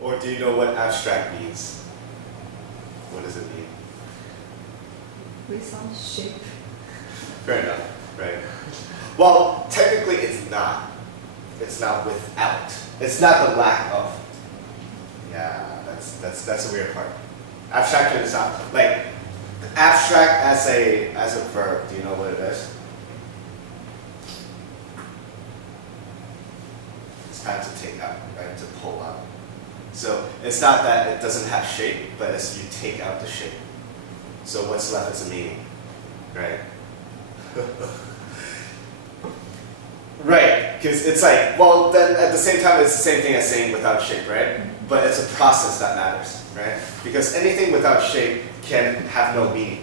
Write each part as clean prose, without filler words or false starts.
Or do you know what abstract means? What does it mean? With some shape. Fair enough, right? Well, technically it's not. It's not without. It's not the lack of. Yeah, that's a weird part. Abstraction is not like abstract as a verb. Do you know what it is? It's kind of to take out, right? To pull out. So it's not that it doesn't have shape, but it's you take out the shape. So what's left is a meaning, right? Right, because it's like, well, then at the same time, it's the same thing as saying without shape, right? But it's a process that matters, right? Because anything without shape can have no meaning.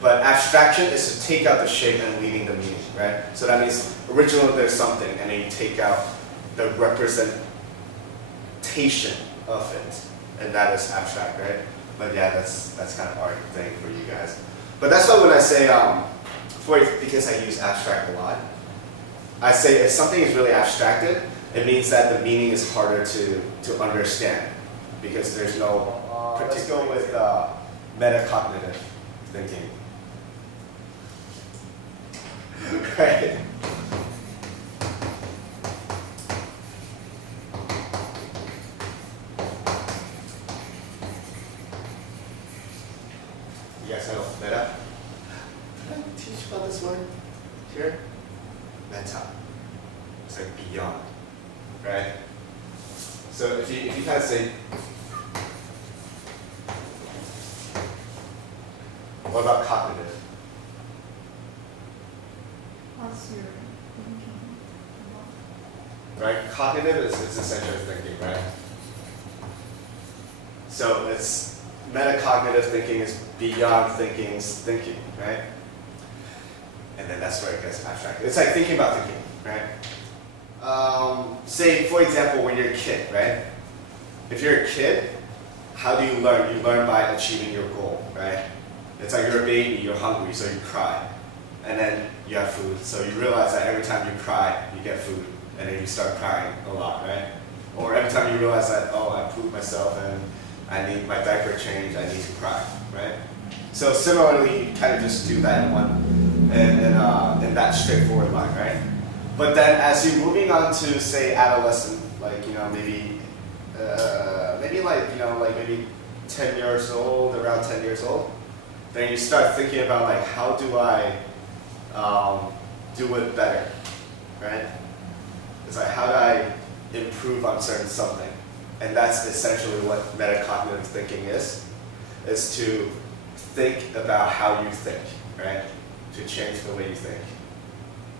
But abstraction is to take out the shape and leaving the meaning, right? So that means originally there's something, and then you take out the representation of it, and that is abstract, right? But yeah, that's kind of art thing for you guys. But that's why when I say, because I use abstract a lot, I say if something is really abstracted, it means that the meaning is harder to understand because there's no particular. Let's go with metacognitive thinking. Right? You guys know meta? Did I teach about this word here? Meta. It's like beyond, right? So if you kind of say, what about cognitive? What's your thinking about? Right? Cognitive is essentially thinking, right? So it's metacognitive thinking is beyond thinking's thinking, right? And then that's where it gets abstract. It's like thinking about thinking, right? Say, for example, when you're a kid, right? If you're a kid, how do you learn? You learn by achieving your goal, right? It's like you're a baby, you're hungry, so you cry. And then you have food. So you realize that every time you cry, you get food. And then you start crying a lot, right? Or every time you realize that, oh, I pooped myself and I need my diaper changed, I need to cry, right? So similarly, you kind of just do that in that straightforward line, right? But then as you're moving on to, say, adolescent, like, maybe 10 years old, around 10 years old, then you start thinking about, like, how do I do it better, right? It's like, how do I improve on certain something? And that's essentially what metacognitive thinking is to think about how you think, right? To change the way you think.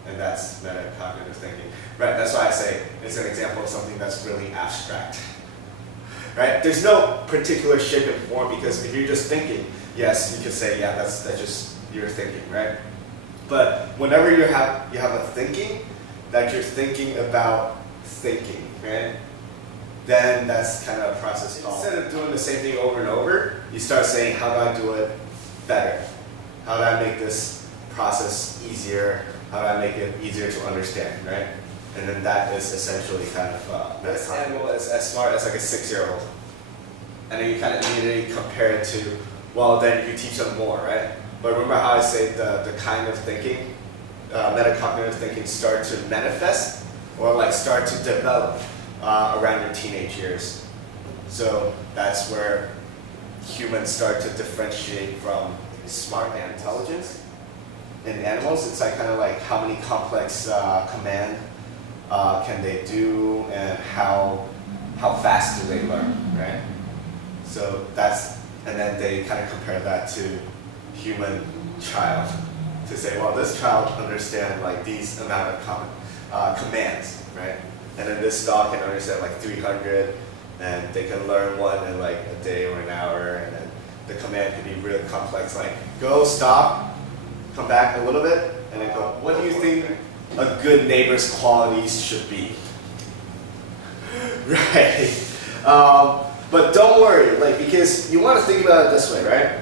And that's metacognitive thinking. Right, that's why I say it's an example of something that's really abstract. Right? There's no particular shape and form because if you're just thinking, yes, you could say, yeah, that's just your thinking, right? But whenever you have a thinking, that you're thinking about thinking, right? Then that's kind of a process called. Instead of doing the same thing over and over, you start saying, how do I do it better? How do I make this process easier? How do I make it easier to understand, right? And then that is essentially kind of, this animal is as smart as like a 6-year-old. And then you kind of immediately compare it to, well, then you teach them more, right? But remember how I say the kind of thinking, metacognitive thinking start to manifest or like start to develop around your teenage years. So that's where humans start to differentiate from smart and intelligence. In animals, it's like kind of like how many complex command can they do and how fast do they learn, right? So that's, and then they kind of compare that to human child to say, well, this child understands like these amount of commands, right? And then this dog can understand like 300, and they can learn one in like a day or an hour, and then the command can be really complex, like go, stop, come back a little bit, and then go, what do you think a good neighbor's qualities should be? Right? But don't worry, like, because you want to think about it this way, right?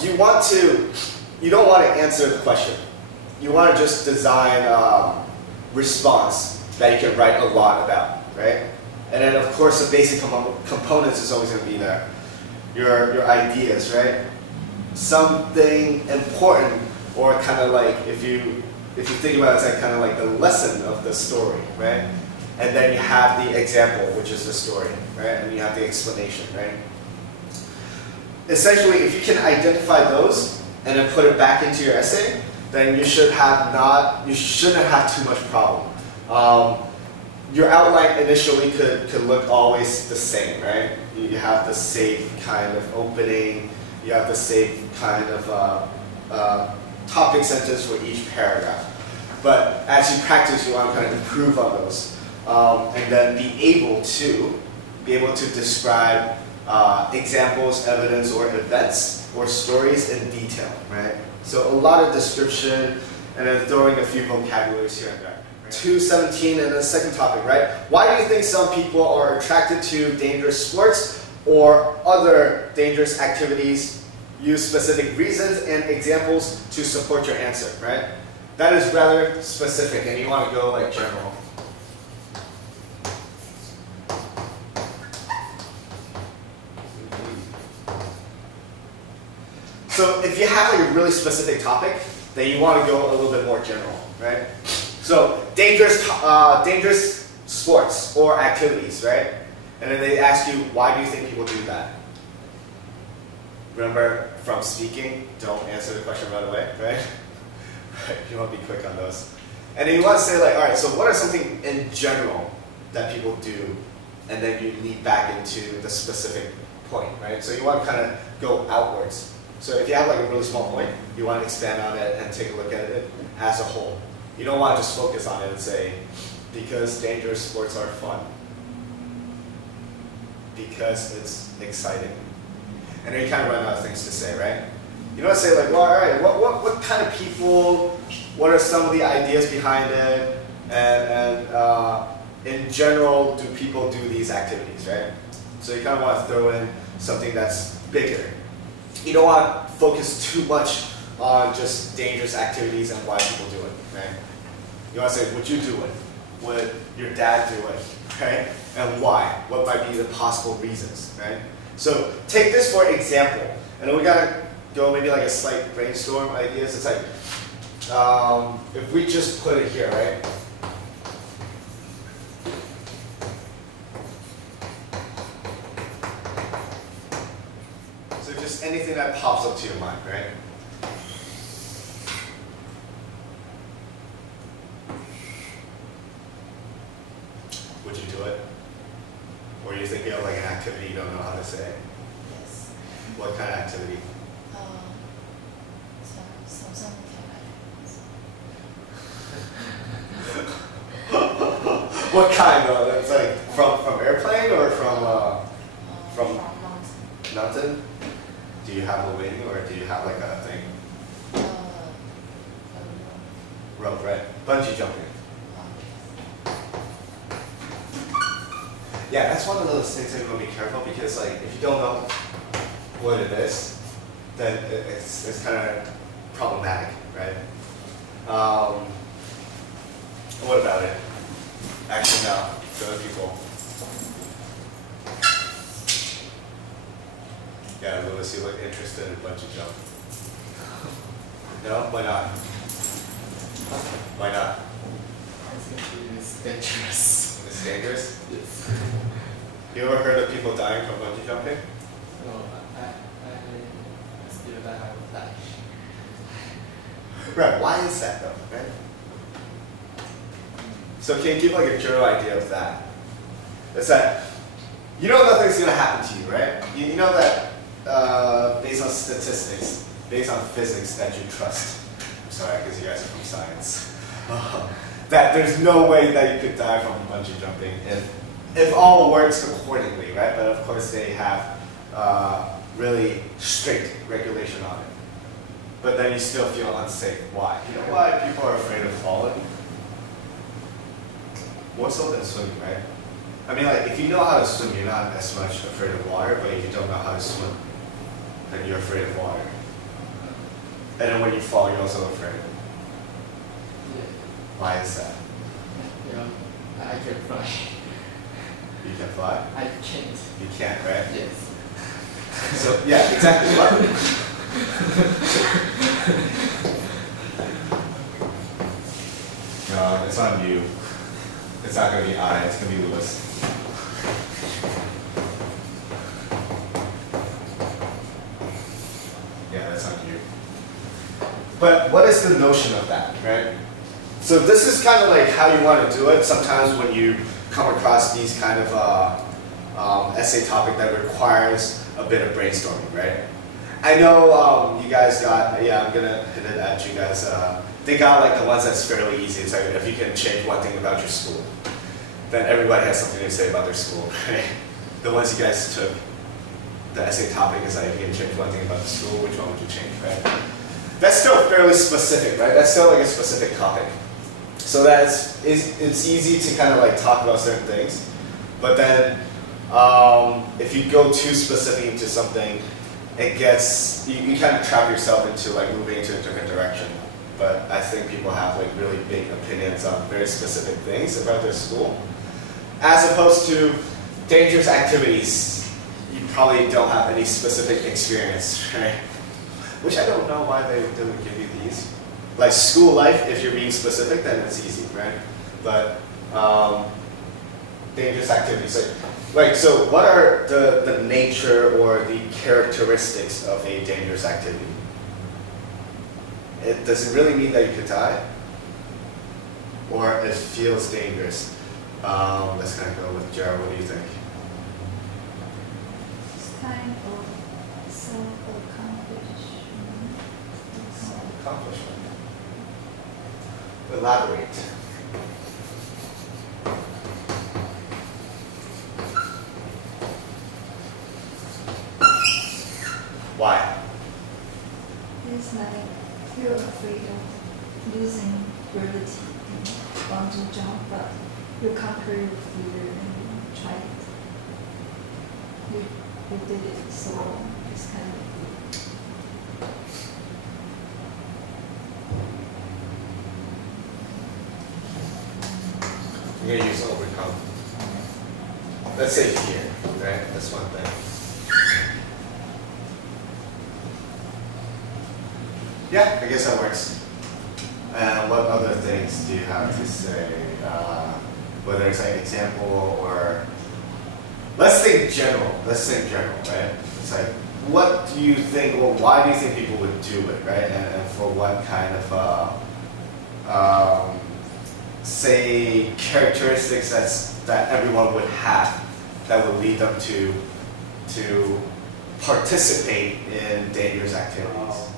You don't want to answer the question. You want to just design response that you can write a lot about, right? And then of course the basic components is always going to be there. Your ideas, right? Something important, or kind of like if you think about it, it's like kind of like the lesson of the story, right? And then you have the example, which is the story, right? And you have the explanation, right? Essentially, if you can identify those and then put it back into your essay, then you shouldn't have too much problem. Your outline initially could look always the same, right? You have the same kind of opening, you have the same kind of topic sentence for each paragraph. But as you practice, you want to kind of improve on those, and then be able to describe examples, evidence, or events or stories in detail, right? So a lot of description, and then throwing a few vocabularies here and there. 217 and the second topic, right? Why do you think some people are attracted to dangerous sports or other dangerous activities? Use specific reasons and examples to support your answer, right? That is rather specific, and you want to go like general. So if you have like a really specific topic, then you want to go a little bit more general, right? So dangerous sports or activities, right? And then they ask you, why do you think people do that? Remember, from speaking, don't answer the question right away, right? You want to be quick on those. And then you want to say like, all right, so what are something in general that people do? And then you lead back into the specific point, right? So you want to kind of go outwards. So if you have like a really small point, you want to expand on it and take a look at it as a whole. You don't want to just focus on it and say, because dangerous sports are fun. Because it's exciting. And then you kind of run out of things to say, right? You don't say like, well, all right, what kind of people, what are some of the ideas behind it, and in general, do people do these activities, right? So you kind of want to throw in something that's bigger. You don't want to focus too much on just dangerous activities and why people do it, right? You want to say, would you do it? Would your dad do it, right? And why? What might be the possible reasons, right? So take this for example, and then we gotta go maybe like a slight brainstorm ideas. It's like, if we just put it here, right? So just anything that pops up to your mind, right? Would you do it? Or you thinking of like an activity you don't know how to say? Yes. What kind of activity? Something What kind of? It's like from airplane or from mountain? Do you have a wing or do you have like a thing? Rope, right? Bungee jumping. Yeah, that's one of those things that you want to be careful because like if you don't know what it is, then it's kind of problematic, right? What about it? Actually, no. To other people. Yeah, Lewis, you look interested in bungee jump. No? Why not? Why not? It's dangerous. It's dangerous? Yes. You ever heard of people dying from bungee jumping? No, I still die, I would die. Right, why is that though, right? So can you give like a general idea of that? It's that, you know nothing's going to happen to you, right? You know that based on statistics, based on physics that you trust. I'm sorry, because you guys are from science. That there's no way that you could die from bungee jumping if all works accordingly, right? But of course they have really strict regulation on it. But then you still feel unsafe. Why? You know why people are afraid of falling? More so than swimming, right? I mean, like, if you know how to swim, you're not as much afraid of water, but if you don't know how to swim, then you're afraid of water. And then when you fall, you're also afraid. Yeah. Why is that? You know, I can fly. You can fly? I can't. You can't, right? Yes. So yeah, exactly. What? No, it's on you. It's not going to be I, it's going to be Lewis. Yeah, that's on you. But what is the notion of that, right? So this is kind of like how you want to do it. Sometimes when you come across these kind of essay topic that requires a bit of brainstorming, right? I know you guys got, yeah, I'm going to hit it at you guys. They got like the ones that's fairly easy. It's like if you can change one thing about your school, then everybody has something to say about their school, right? The ones you guys took, the essay topic is like if you can change one thing about the school, which one would you change, right? That's still fairly specific, right? That's still like a specific topic. So it's easy to kind of like talk about certain things, but then if you go too specific into something, it gets, you kind of trap yourself into like moving into a different direction. But I think people have like really big opinions on very specific things about their school. As opposed to dangerous activities, you probably don't have any specific experience, right? Which I don't know why they would give you these. Like school life, if you're being specific, then it's easy, right? But dangerous activities, so what are the nature or the characteristics of a dangerous activity? Does it really mean that you could die? Or it feels dangerous? Let's kind of go with Gerald. What do you think? It's kind of self-accomplishment. Self-accomplishment. Elaborate. Why? It's like you're afraid of losing ability and want to jump, but you conquer your fear and you try it. You did it, so it's kind of. I'm going to use overcome. Let's say fear, right? That's one thing. Yeah, I guess that works. And what other things do you have to say? Whether it's like example or, let's think general. Let's think general, right? It's like, what do you think, well, why do you think people would do it, right? And for what kind of, say, characteristics that everyone would have that would lead them to participate in dangerous activities.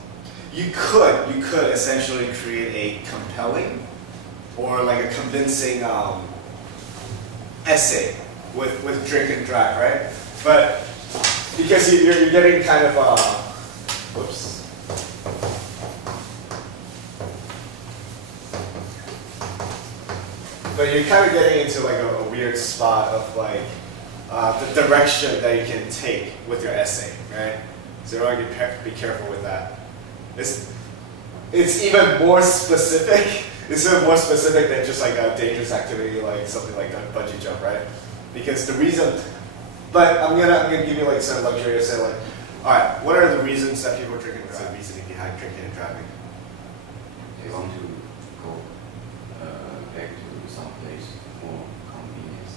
You could essentially create a compelling or like a convincing essay with drink and drive, right? But because you're getting kind of whoops. But you're kind of getting into like a weird spot of like the direction that you can take with your essay, right? So you want to be careful with that. It's even more specific. It's even more specific than just like a dangerous activity, like something like a bungee jump, right? Because the reason, but I'm gonna give you like some luxury to say like, all right, what are the reasons that people drink and drive? What's the reasoning behind drinking and driving? They want to go back to some place for convenience.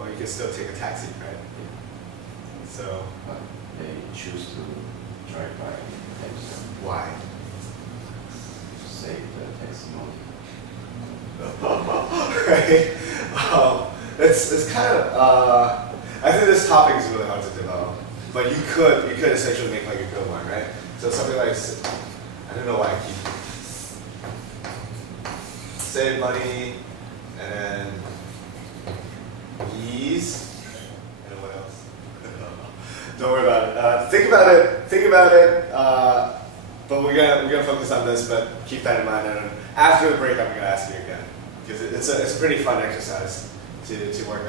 Or you can still take a taxi, right? So But they choose to drive by themselves. why? To save the taxi money. Right? It's kind of, I think this topic is really hard to develop, but you could essentially make like a good one, right? So something like, I don't know why I keep, save money, and then ease, and what else? Don't worry about it. Think about it, but we're gonna focus on this, but keep that in mind, and after the break I'm gonna ask you again, because it's a pretty fun exercise to work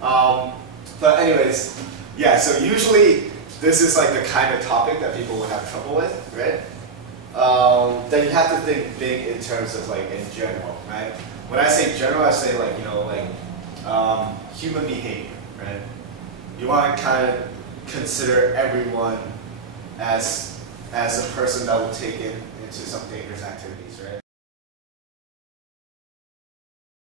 on. But anyways, yeah, so usually this is like the kind of topic that people would have trouble with, right? Then you have to think big in terms of like in general, right? When I say general, I say like, you know, like human behavior, right? You want to kind of consider everyone as a person that will take it into some dangerous activities, right?